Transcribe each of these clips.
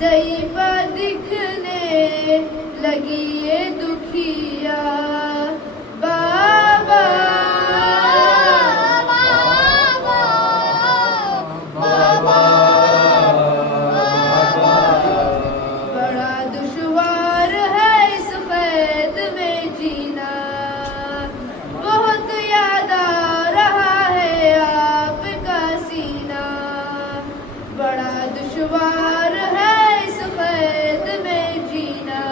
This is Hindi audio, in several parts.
ज़ईफ़ा दिखने लगी ये दुखिया बाबा बड़ा दुश्वार है इस क़ैद में जीना, बहुत याद आ रहा है आपका सीना। दुश्वार है इस कैद में जीना,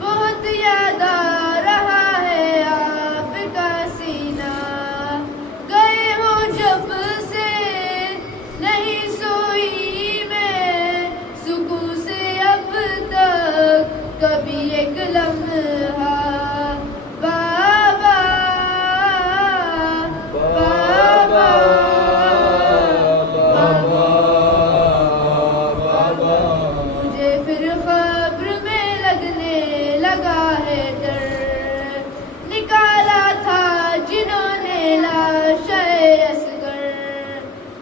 बहुत याद आ रहा है आपका सीना। गए हो जब से नहीं सोई मैं, सुकून से अब तक कभी एक लम्हा। बाबा बाबा बाबा, मुझे फिर खबर में लगने लगा है डर। निकाला था जिन्होंने लाश असगर,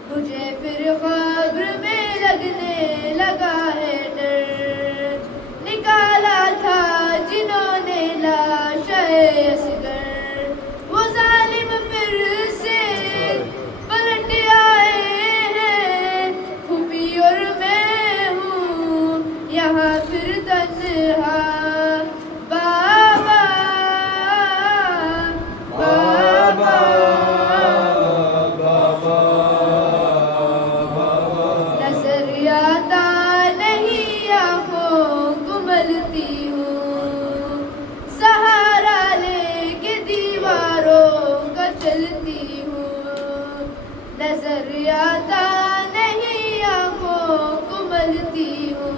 मुझे फिर खबर में लगने लगा है डर। निकाला था जिन्होंने लाश असगर, वो जालिम फिर से पलट आए हैं। खुफी और मैं हूँ यहाँ फिर तन्हा। बाबा बाबा नजर आता नहीं आँखों को मलती हूँ, सहारा लेके दीवारों का चलती हूँ। नजर आता नहीं आँखों को मलती हूँ,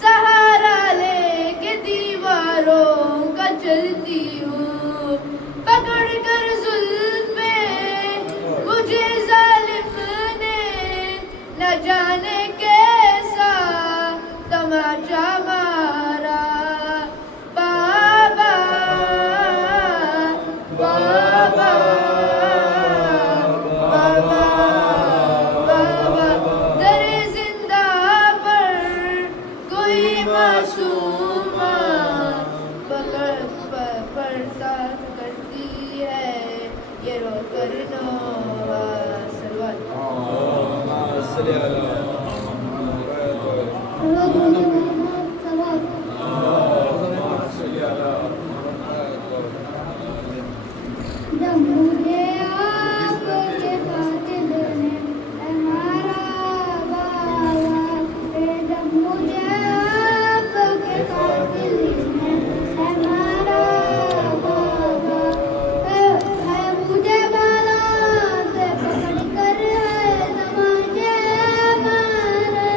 सहारा लेके दीवारों का चलती हूँ। पकड़ कर जुल्फ़े मुझे जालिम ने, न जाने कैसा तमाचा मारा। बाबा बाबा बाबा बाबा, दरे जिंदा पर कोई मासूमा पड़ता करती है ये रो कर नोवा। जब मुझे आपके कातिल ने हमारा बाबा, जब मुझे आपके कातिल ने हमारा बाबा, है मुझे बाला से पकड़ कर नमाज़े मारे, है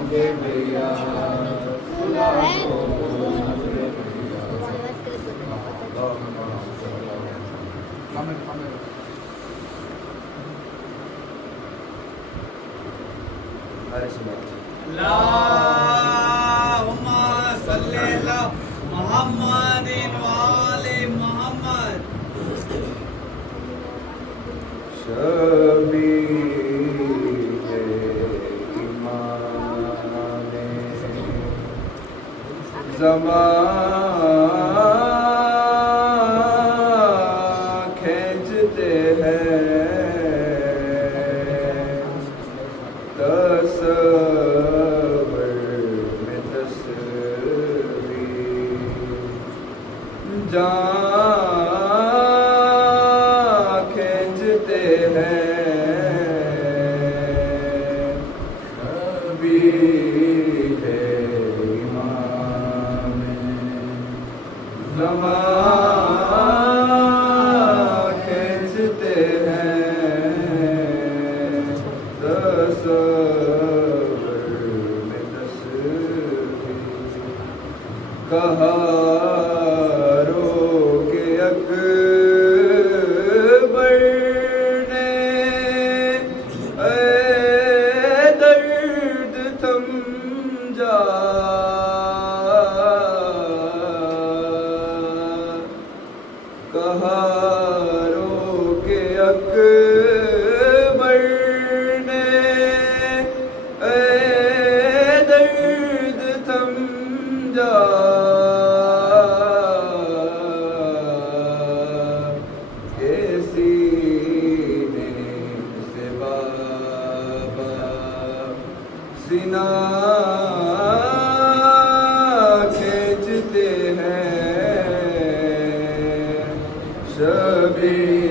मुझे दुराए अल्लाहुम्मा सल्ली अला मुहम्मदिन व आले मुहम्मद। खींचते हैं हैं, अभी है इमाम ज़मान खींचते हैं, तस्वीर में तस्वीर कहा रोके अकबर ने, ऐ दर्द थम जा, कहा रोके अकबर ने, ऐ दर्द थम जा, के सीने से बाबा सीना खींचते हैं, शबीर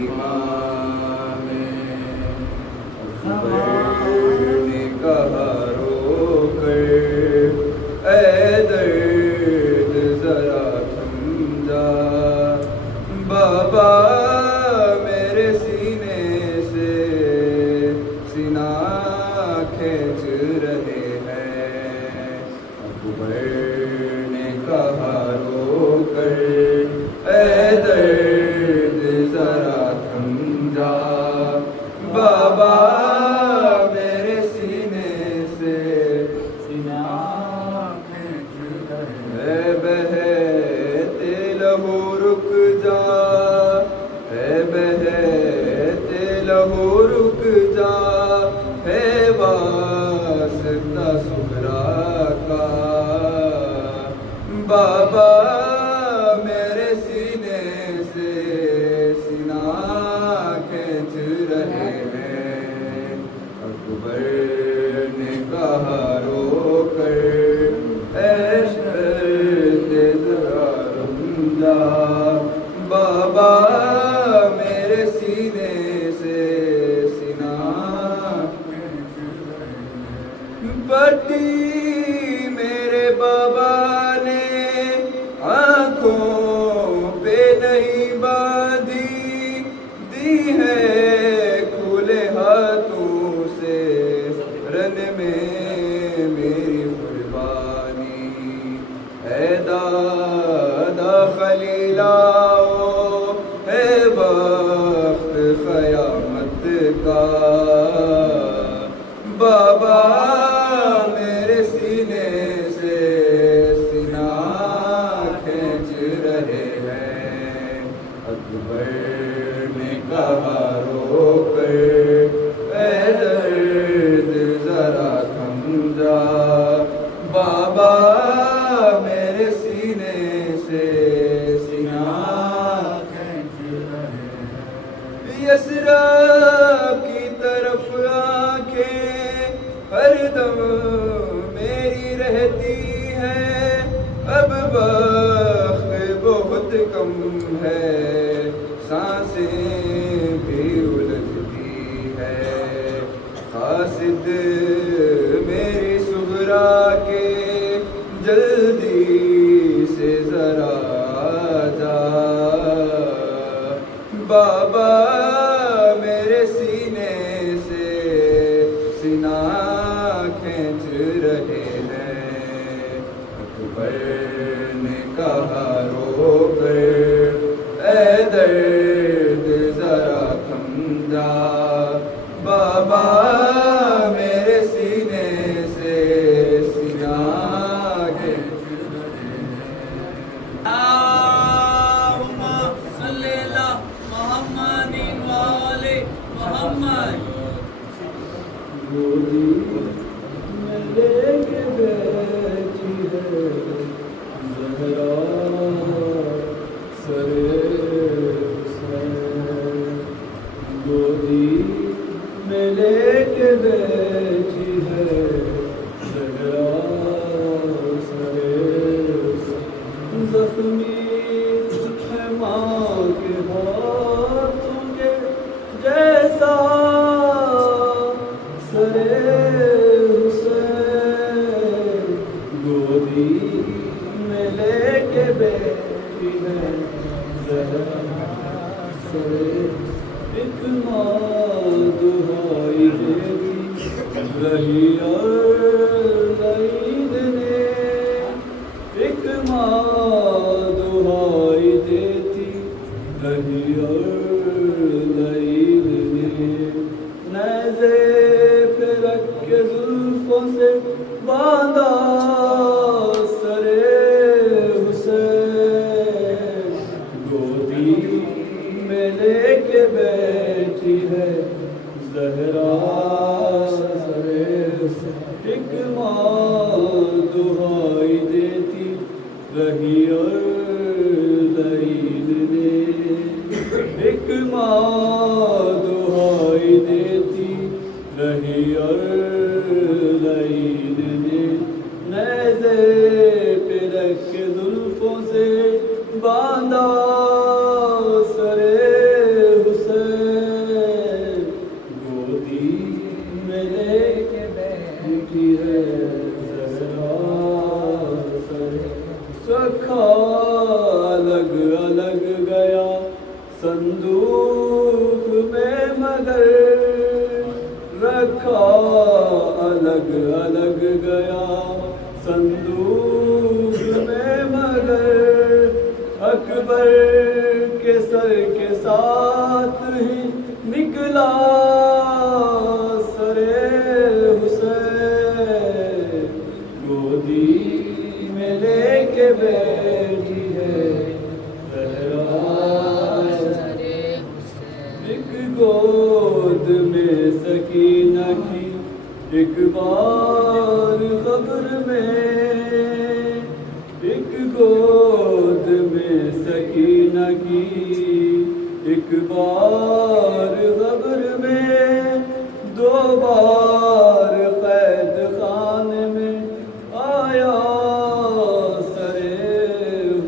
इमाम ज़मान ने कहा रोकर, ऐ दर्द जरा थम जा, बाबा मेरे सीने से सीना खींच रहे हैं। अकबर ने कहा रोकर, ऐ दर्द जरा थम जा, बाबा मेरे सीने से सीना खींच रहे हैं। बहते लहू रुक जा, है बहते लहू रुक जा, है वास्ता सुहरा का, बाबा मेरे सीने से सीना खींच रहे हैं। अकबर ने कहा रोकर, ऐ दर्द जरा रुक जा, बाबा मेरे सीने से सीना खींच रहे हैं। पट्टी मेरे बाबा ने आँखों पे नहीं बांधी, दी है खुले हाथों से रन में मेरी कुर्बानी, है दादा खलीलाओ, है वक्त क़यामत का, बाबा मेरे सीने से सीना खींच रहे हैं। अकबर ने कहा रोकर, ऐ दर्द जरा थम जा, बाबा मेरे सीने से सीना खींच रहे हैं। यसरब की तरफ आंखें हरदम मेरी रहती है, अब वक्त बहुत कम है, सांसें भी उलझती है, कासिद मेरी सुगरा के जल्दी से जरा जा, बाबा मेरे सीने से सीना खींच रहे हैं। अकबर ने कहा रोकर, ऐ दर्द जरा थम जा, बाबा मेरे सीने से सीना खींच रहे हैं। अल्लाहुम्मा सल्ली अला मुहम्मदिन व आले मुहम्मद। गोदी में लेके बैठी है ज़हरा, सरे गोदी में लेके बैठी है ज़हरा, सरे जख्मी है माँ के हाथों बैठी है ज़हरा सरे एक माँ दुहाई देती रही और लईन ने एक माँ दुहाई देती रही और लईन ने नेज़े पे रख के जुल्फों से बांधा सरे हुसैन गोदी में लेके बैठी है ज़हरा सरे सखा अलग अलग गया संदूक में मगर रखा अलग अलग गया संदूक में मगर अकबर के सर के साथ ही निकला सरे हुसैन गोदी में लेके बैठी है ज़हरा एक गोद में सकीना की एक बार कब्र में एक गोद में सकीना की एक बार कब्र में दो बार कैद खाने में आया सरे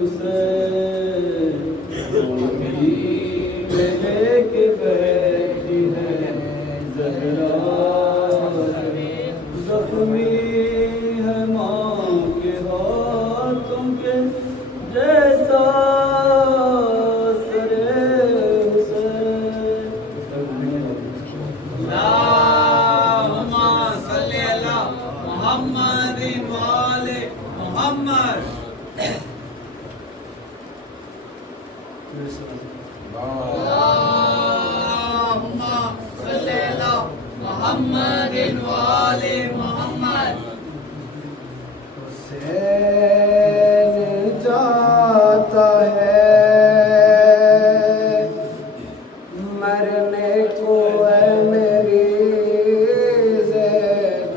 हुसैन गोदी में लेके बैठी है ज़हरा ज़ख्मी है माँ के हाथों के जैसा सरे हुसैन अल्लाहुम्मा सल्ली अला मुहम्मदिन व आले मुहम्मद। अल्लाहुम्मा सल्ली अला मुहम्मदिन व आले मुहम्मद। हुसैन जाता है मरने को है मेरी ज़ैनब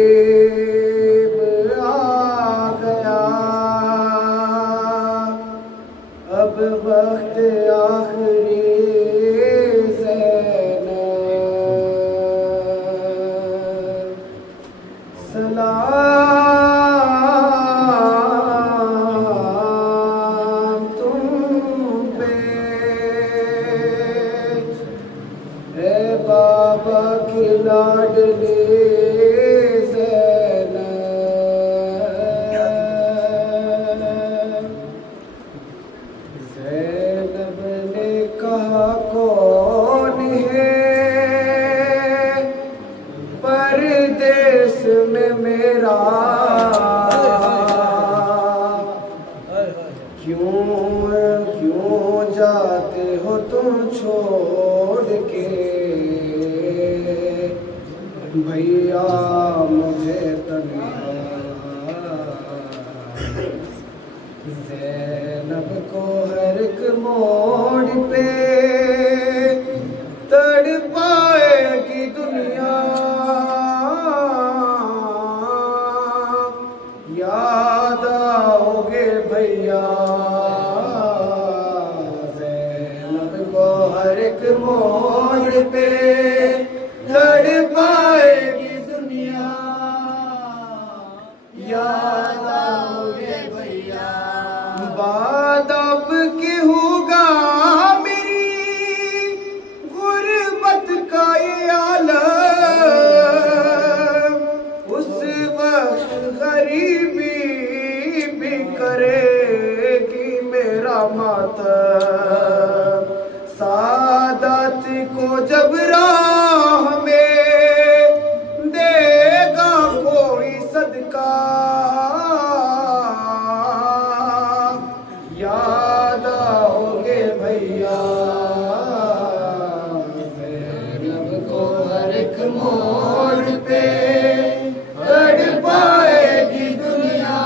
करीब आ गया अब वक्त आखिरी ज़ैनब सलाम तुम पे ए बाबा की लाडली ज़ैनब ज़ैनब ने कहा कौन है परदेस में मेरा क्यों जाते हो तुम छोड़ के भैया मुझे तन्हा ज़ैनब को हर एक मोड़ पे तड़पाएगी दुनिया याद आओगे भैया ज़ैनब को हर एक मोड़ पे तड़पाएगी दुनिया याद आओगे भैया बाद अब की होगा मेरी गुर्बत का ये आलम उस वक्त गरीबी भी करेगी मेरा मातम सादत को जब राह में देगा कोई सदका याद आओगे भैया ज़ैनब को हर एक मोड़ पे तड़पाएगी दुनिया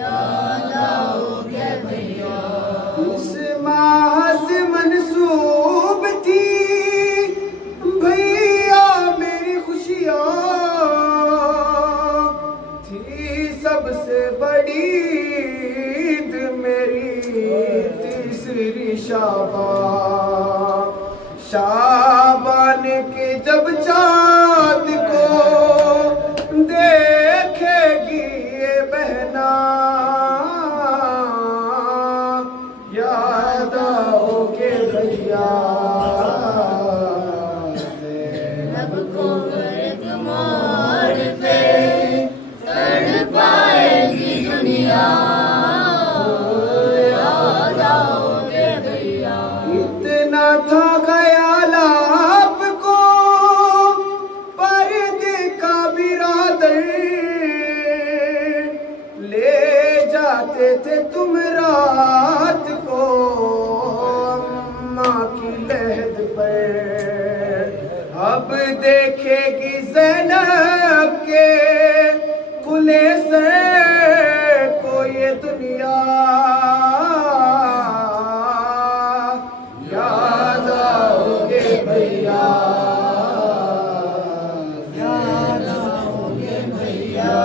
याद शाबान, शाबान के जब चाँद को देखेगी ये बहना, याद आओगे भैया ज़ैनब को एक मोड़ पे तड़पाएगी दुनिया, याद आओगे भैया। इतना था ख्याल आपको पर्दे का बिरादर, ले जाते थे तुम रात को अम्मा की लहद पर। अब देखेगी ज़ैनब के खुले सर को ये दुनिया, याद आओगे भैया, याद आओगे भैया।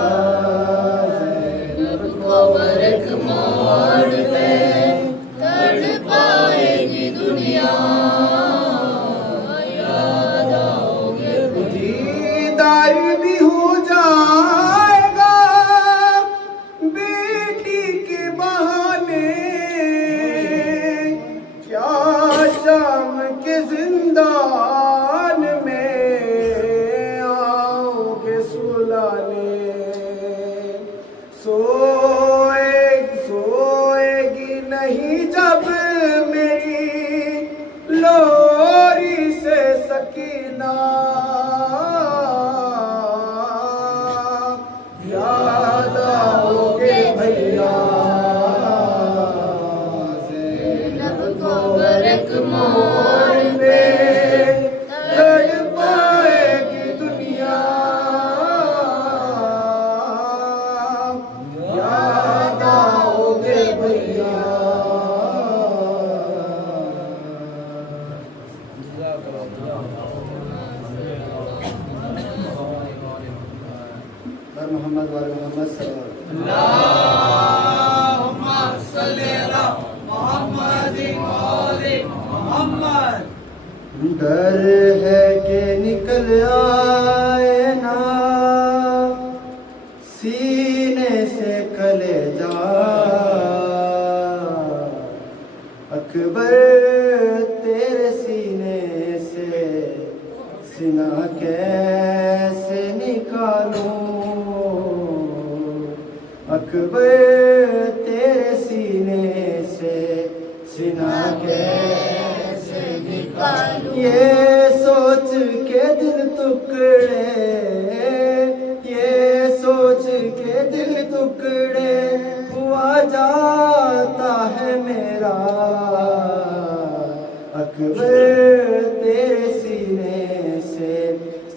ज़ैनब को एक मोड़ पे तड़पाएगी दुनिया, याद आओगे दीदार भी हो जाएगा बेटी के बहाने, क्या शाम के जिंदान में आओगे सुलाने। सोएगी नहीं जब मेरी लोरी से सकीना, याद आओगे भैया। ज़ैनब को एक मोड़ पे तड़पाएगी दुनिया, याद आओगे भैया। मोहम्मद वाले मोहम्मद सल्लल्लाहु अल्लाहुम्मा सल्ली अला मुहम्मदिन व आले मुहम्मद। डर है कि निकल आए ना सीने से कलेजा, अकबर तेरे सीने से सीना कैसे निकालूं, अकबर तेरे सीने से सीना कैसे निकालूं। ये सोच के दिल टुकड़े, ये सोच के दिल टुकड़े हुआ जाता है मेरा, अकबर तेरे सीने से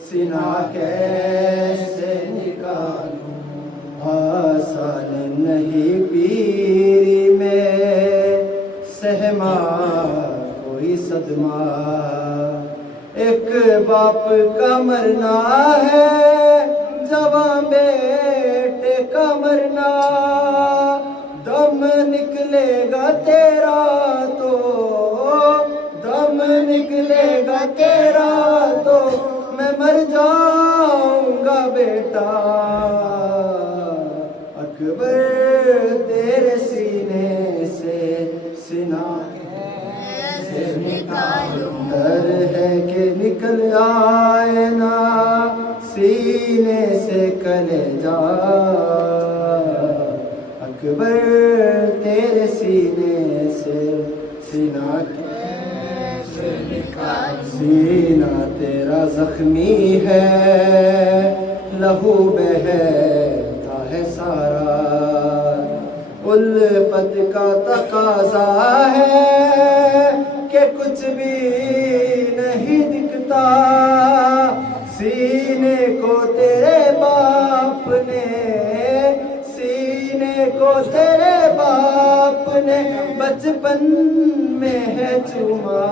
सीना कैसे निकालूं। आसान नहीं पीरी में सहमा कोई सदमा, एक बाप का मरना है जवां बेटे का मरना, दम निकलेगा तेरा तो, दम निकलेगा तेरा तो मैं मर जाऊंगा बेटा, अकबर तेरे सीने से सीना कैसे निकालूं। डर है कि निकल आए ना सीने से कलेजा, अकबर तेरे सीने से सीना कैसे निकालूं। सीना तेरा जख्मी है लहू बहता है सारा, उल्फत का तकाजा है कि कुछ भी नहीं दिखता, सीने को तेरे बाप ने, सीने को तेरे बाप ने बचपन में है चुमा,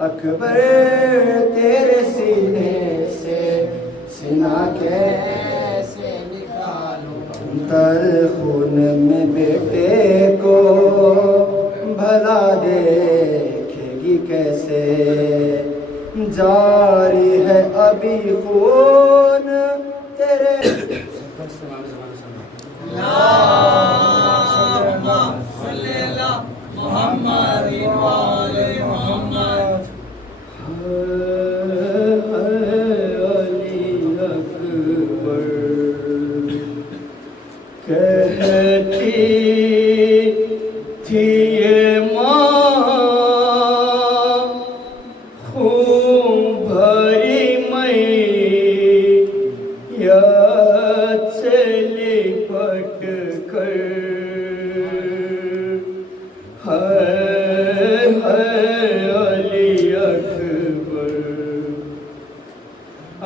अकबर तेरे सीने से सीना कैसे निकालूं। तर खून में बेटे को भला देखेगी कैसे, जारी है अभी खून तेरे। कहती थी ये माँ खून भरी मैया से लिपट कर, है अली अकबर।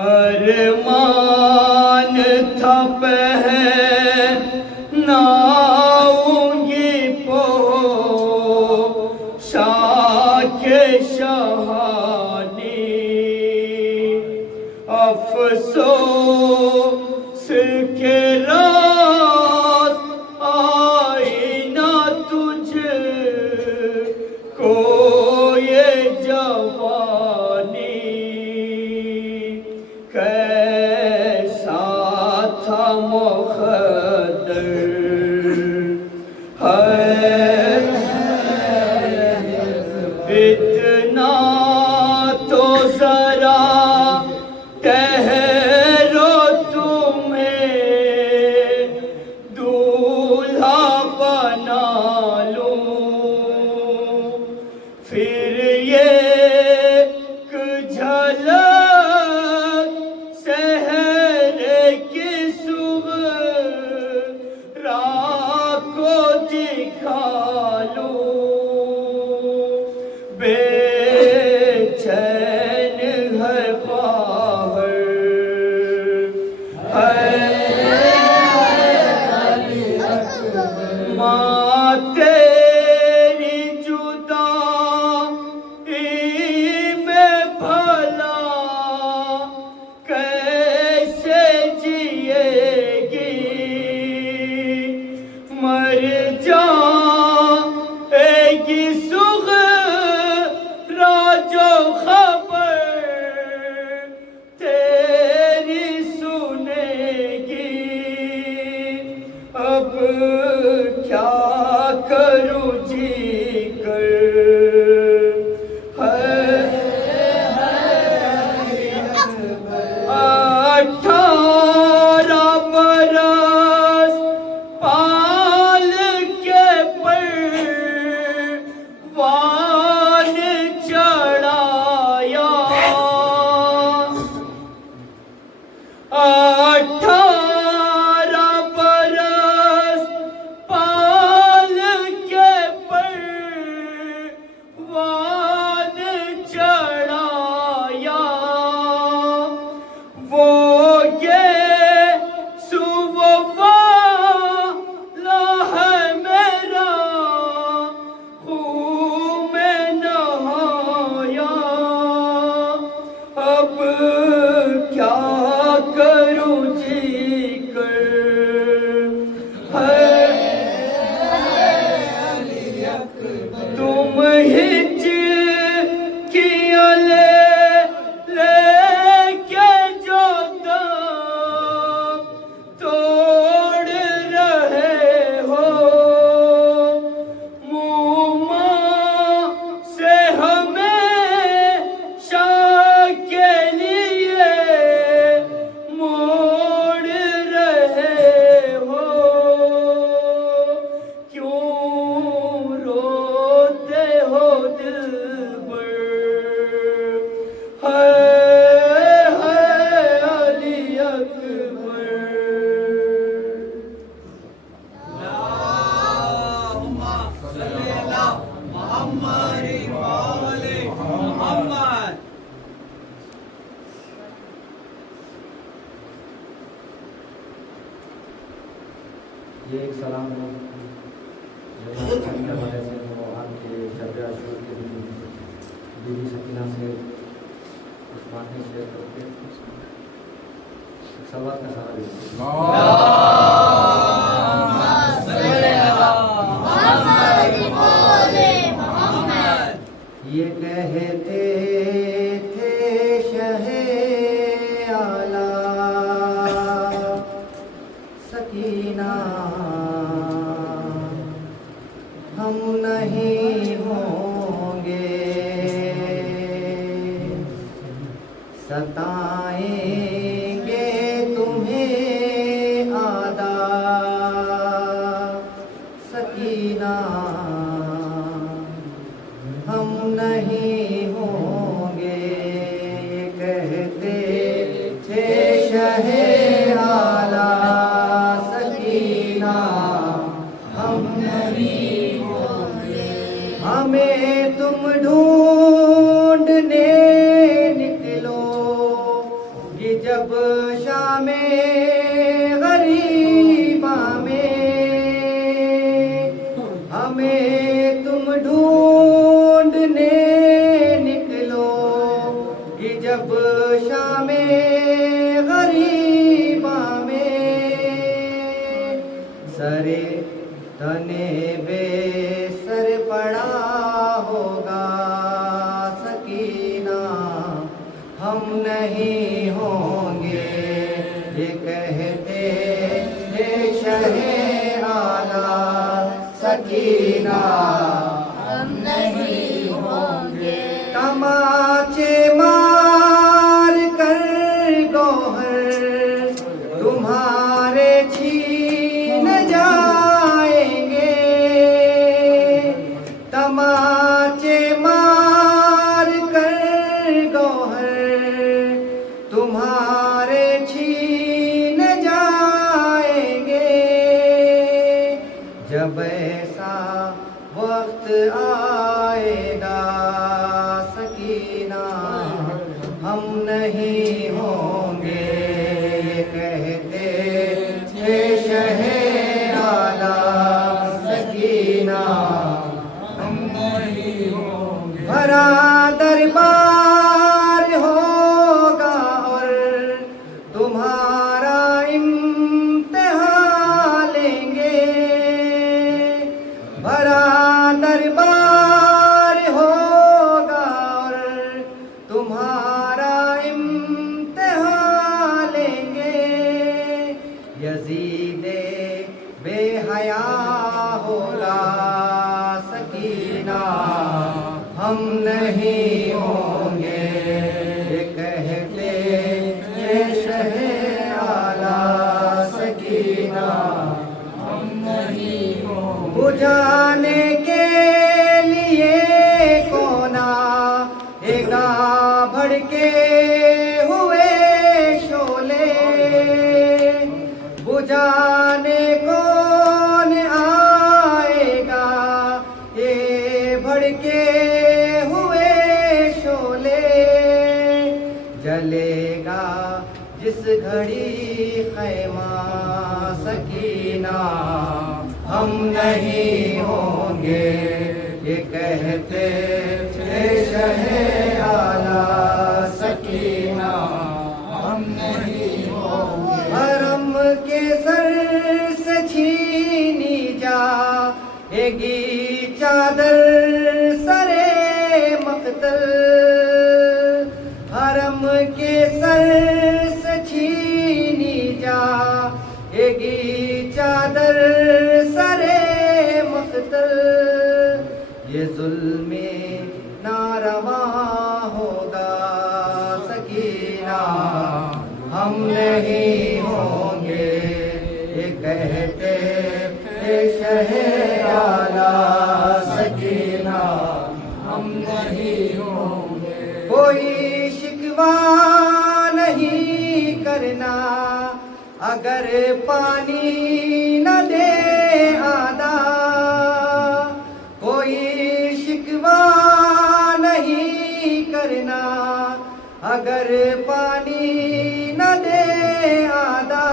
अरमान था पहनाऊंगी पोशाक शहानी, अफसोस के रात आई ना तुझ को ये जवानी। कैसा था मुक़द्दर इतना तो जरा ठहरो, तुम्हें दूल्हा बना लूं, फिर ये झलक सहरे की सुबह को दिखा लूं। बेचैन है ख्वाहिश माँ तेरी जुदाई में भला कैसे जिएगी, मर जाएगी सुग़रा जो खबर तेरी सुनेगी। अब क्या करूं जी कर, 18 बरस पाल के परवान चढ़ाया, 18 बरस पाल के परवान चढ़ाया। वो ये सुवाला है मेरा, खून में नहाया। अब क्या करूं जी कर, तुम हिचकियां लेके जो दम तोड़ रहे हो, मुँह से हमेशा के लिए मोड़ रहे हो। क्यों रोते हो दिलबर, है अली अकबर। ये एक सलाम है जो करने वाले से वो आपके शब आशूर के दिन बीवी सकीना से कुछ बातें शेयर करके सवाल का सवाल मोहम्मद बोले नहीं होंगे। हमें तुम ढूंढने निकलो कि जब शामे गरीबा में, हमें तुम ढूंढने निकलो कि जब शामे गरीबा में, सरे तने बेसर पड़ा होगा सकीना, हम नहीं होंगे ये कहते हे शहे आला सकीना, हम नहीं होंगे। तमाचे मार कर गौहर तुम्हारे छीन जाएंगे, तमाचे मार कर गौहर तुम्हारे छीन जाएंगे। जब ऐसा वक्त आएगा सकीना, हम नहीं होंगे ये कहते हे शहे आला सकीना, हम नहीं होंगे। भरा दरबार होगा और तुम्हारा इम्तिहान लेंगे, भरा दरबार होगा और तुम्हारा इम्तिहान लेंगे। यजीदे बेहया होगा सकीना, हम नहीं होंगे ये कहते ये शहे आला सकीना, हम नहीं होंगे। बुझाने के लिए कोना एगा भड़के हुए शोले, बुझाने कौन आएगा ये भड़के हुए शोले। जलेगा जिस घड़ी खैमा सकीना, हम नहीं होंगे ये कहते हे शहे आला सकीना, हम नहीं होंगे। हरम के सर से छीनी जाएगी चादर सरे मख्तल, हरम के सर से छीनी जाएगी चादर सरे मख्तल। ये जुल्मे नारवा होगा सकीना, हम नहीं होंगे ये कहते हे शहे आला सकीना, हम नहीं होंगे। कोई शिकवा नहीं करना अगर पानी न दे आदा, कोई शिकवा नहीं करना अगर पानी न दे आदा।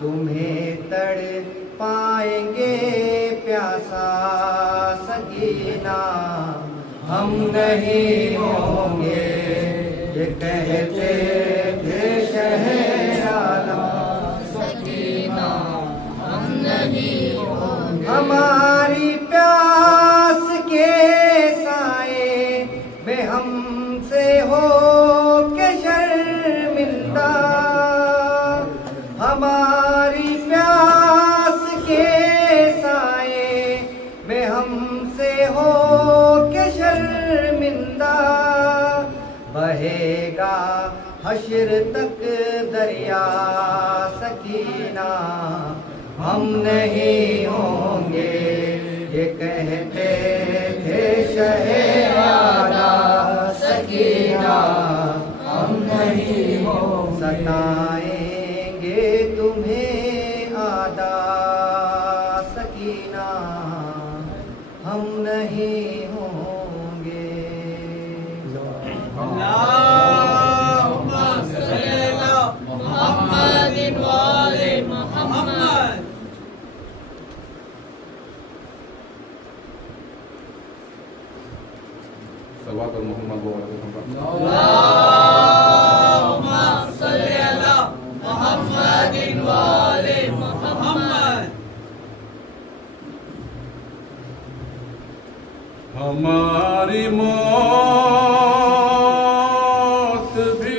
तुम्हें तड़ पाएंगे प्यासा सकीना, हम नहीं होंगे ये कहते थे शहे आला सकीना, हम नहीं होंगे। हमारी प्यास के साए में हमसे हो के शर्मिंदा, हमारी प्यास के साए में हमसे हो के शर्मिंदा। बहेगा हश्र तक दरिया सकीना, हम नहीं होंगे ये कहते थे शहे आला सकीना, हम नहीं होंगे। सताएंगे तुम्हें आदा सकीना, पर मोहम्मद व आले मोहम्मद। अल्लाहुम्मा सल्ली अला मुहम्मदिन व आले मुहम्मद। हमारी मौत भी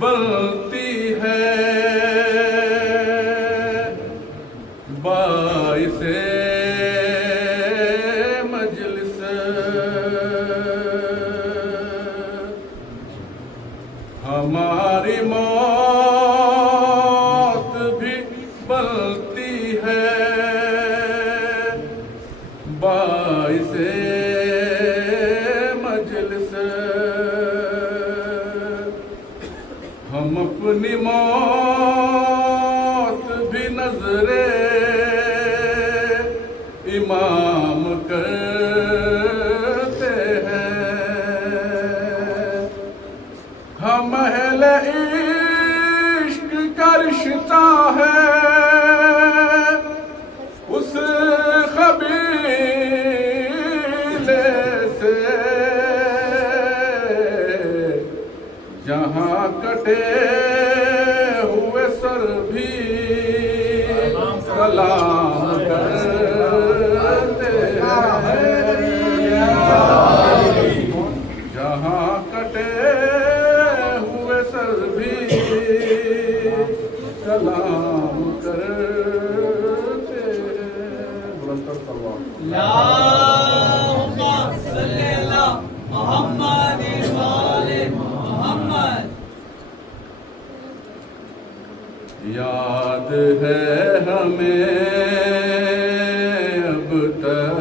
बनती है बाइसे मजलिस, हमारी मौत भी बनती है बाइसे मजलिस। हम अपनी मौत भी नजरे इमाम करते हैं। हम अहले इश्क का रिश्ता है उस कबीले से जहाँ कटे हुए सर भी सलाम करते हैं। जहाँ कटे हुए सर भी सलाम करते हैं। बुलंद सल्लल्लाहु अल्लाहुम्मा सल्ली अला मुहम्मदिन व आले मुहम्मद। याद है हमें अब तक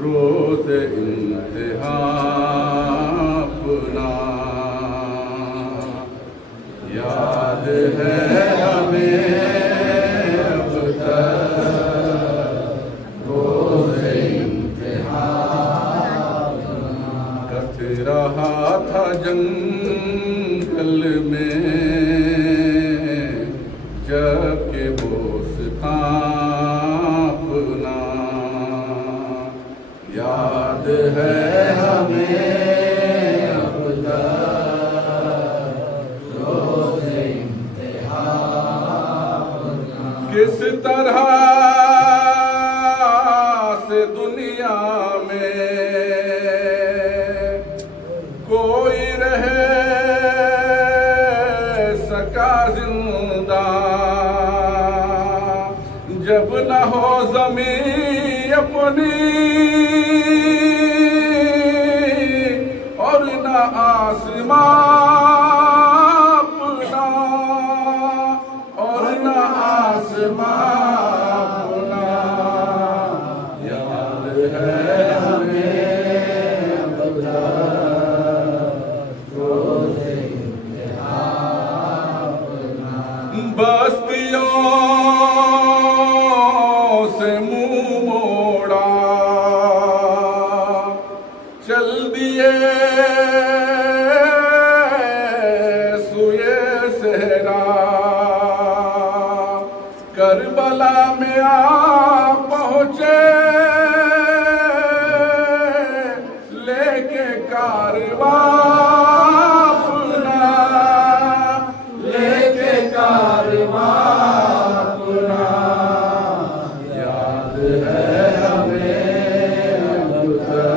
रोज़ इंतहा अपना, याद है हमें अब तक रोज़ इंतहा कट रहा था जंगल में जबकि बोस्तां याद है हमें अब तक रोज़ इंतहा किस तरह से दुनिया में कोई रह सका जिंदा जब न हो ज़मीं अपनी और न आसमां अपना, और न आसमां अपना। याद है हमें अब तक रोज़ इंतहा अपना। बस्तियों से मुंह मोड़ा चल दिए सुए सहरा करबला में आ पहुँचे लेके कारवां अपना, लेके कारवां अपना। याद है हमें अब तक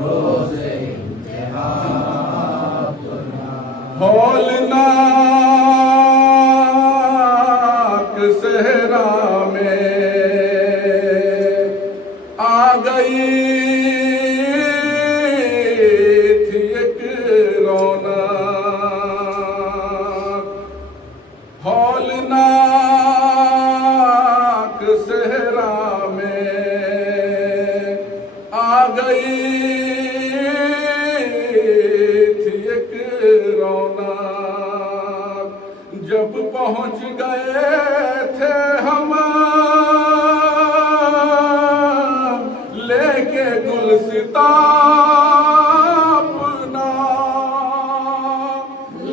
रोज़ इंतहा अपना। हौलनाक सहरा में आ गई थी एक रौनक, हौलनाक सहरा में आ गई थी एक रौनक। जब पहुंच गए थे हम लेके गुलसिता अपना,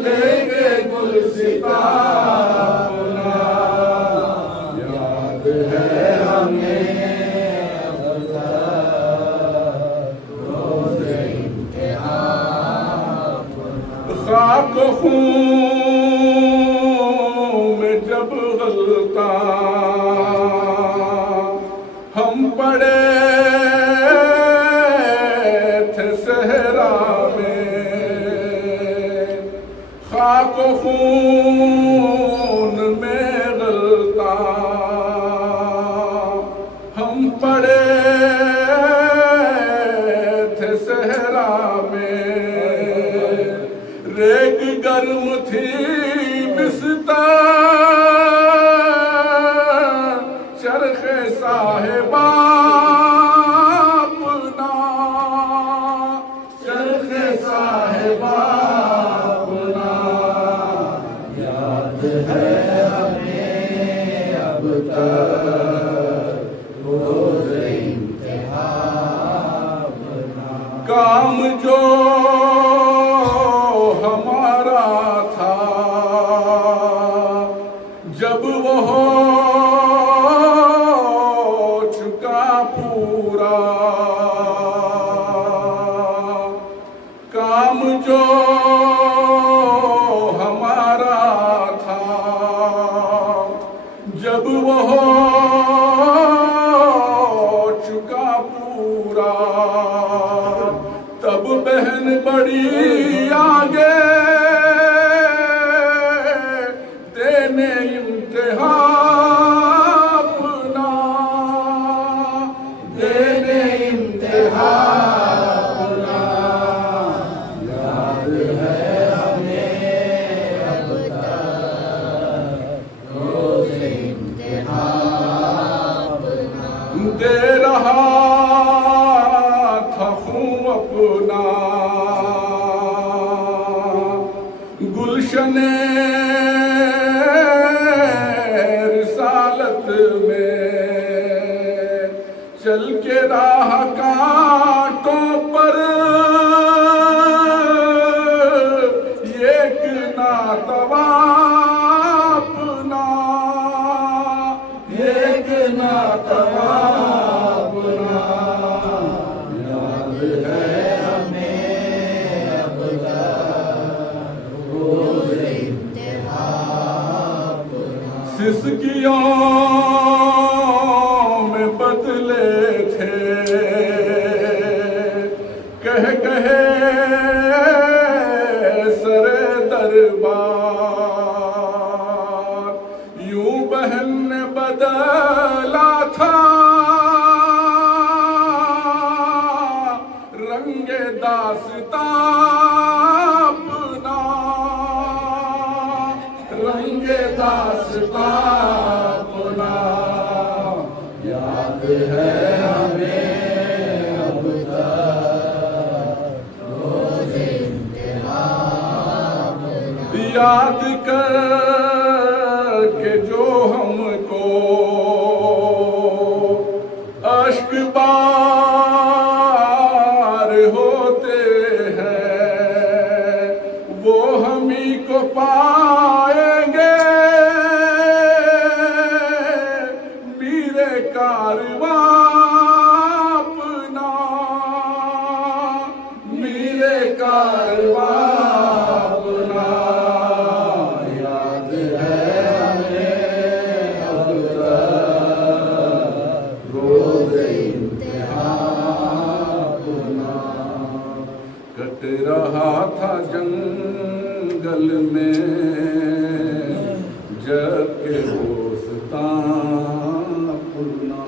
लेके गुलसिता अपना। याद है हमें अब तक जब गलता हम पड़े थे सहरा में, खाक खून में गलता हम पड़े थे सहरा में, रेग गर्म थी बिस्तर चरखे साहिबा अपना, चरखे साहिबा अपना याद है हमें अब तक रोज़ इंतहार अपना। काम जो हमारा था जब वो हो चुका पूरा, काम जो हमारा था जब वो हो चुका पूरा, तब बहन बड़ी आगे देने इम्तिहा अपना, देने इम्तिहा अपना याद है हमें अब तक रोज़ इम्तिहा अपना। दे रहा था खून अपना गुलशने रिसालत में, चल के राह कांटों पर एक नातवा अपना, एक नातवा अपना याद है हमें अब तक रोज़ इंतहा अपना। सिसकियों में बदले थे कह कहे सरे दरबार, यूं बहन ने बदला था रंगे दास्तां अपना, रंगे दास्तां अपना याद है हमें अब तक रोज़ इंतहा अपना। याद कर के जो हमको अश्क बार होते हैं, वो हमी को पाएंगे मेरे कारवां अपना, मेरे कारवां अपना याद है हमें अब तक रोज़ इंतहा अपना। कट रहा था जंगल में जब के दोस्तां अपना।